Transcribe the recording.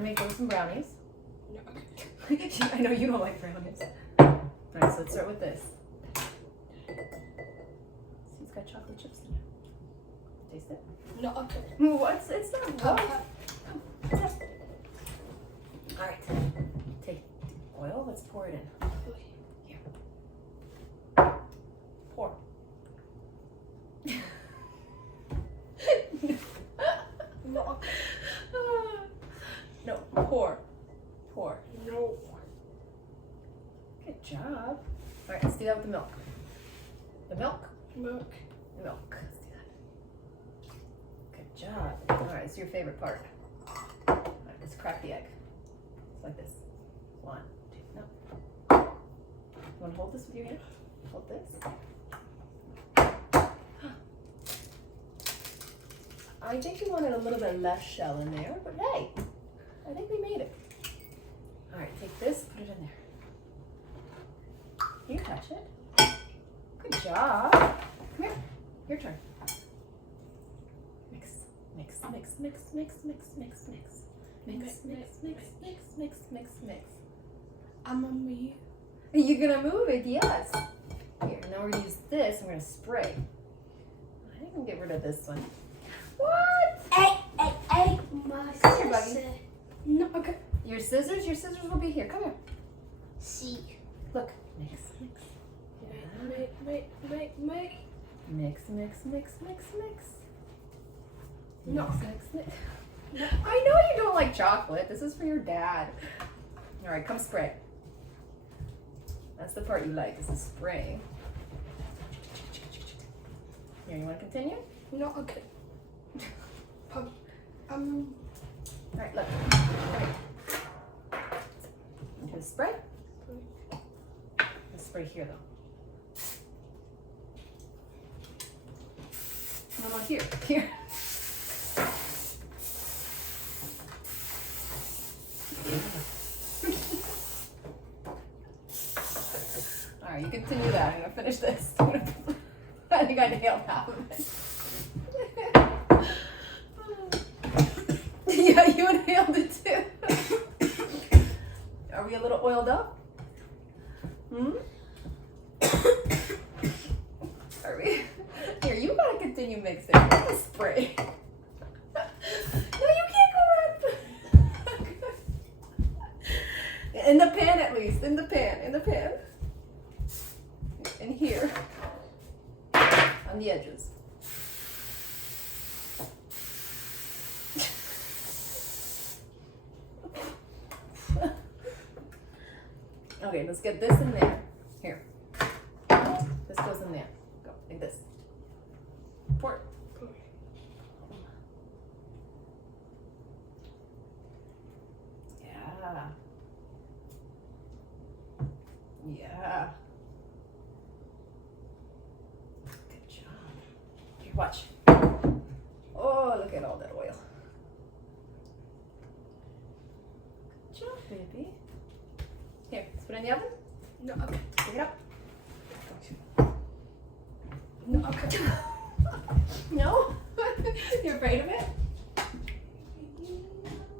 gonna make those some brownies. No. I know you don't like brownies. Alright, so let's start with this. See, it's got chocolate chips in it. Taste it. No, okay. What? It's not what? Alright. Take oil, let's pour it in. Here. Pour. No, okay. No, pour. Pour. No. Good job. Alright, let's do that with the milk. The milk? Milk. Milk. Let's do that. Good job. Alright, it's your favorite part. Alright, let's crack the egg. It's like this. 1, 2, no. You want to hold this with your hand? Hold this. I think you wanted a little bit less shell in there, but hey, I think we made it. Alright, take this, put it in there. You touch it. Good job. Come here. Your turn. Mix, mix, mix, mix, mix, mix, mix, mix. Mix, mix, mix, mix, mix, mix, mix. I'm gonna move. You're gonna move it, yes. Here, now we're gonna use this and we're gonna spray. I think I'm gonna get rid of this one. What? Hey, my Come here, Buggy. sister. No, okay. Your scissors will be here. Come here. See. Look. Mix, mix. Make. Mix, mix, mix, mix, mix. No. Mix, mix, mix. I know you don't like chocolate. This is for your dad. All right, come spray. That's the part you like, is the spraying. Here, you want to continue? No, okay. All right, look. Right. Into the spray. Let's spray here, though. No, not here. Here. All right, you continue that. I'm gonna finish this. I think I nailed half of it. Yeah, you inhaled it too. Are we a little oiled up? Are we? Here, you gotta continue mixing. Let the spray. No, you can't go around. In the pan, at least. In the pan. In here. On the edges. Okay, let's get this in there. Here. This goes in there. Go, like this. Pour it. Yeah. Yeah. Good job. Here, watch. Oh, look at all that oil. Good job, baby. Here, let's put it in the oven. No, okay. Pick it up. No, okay. No? You're afraid of it?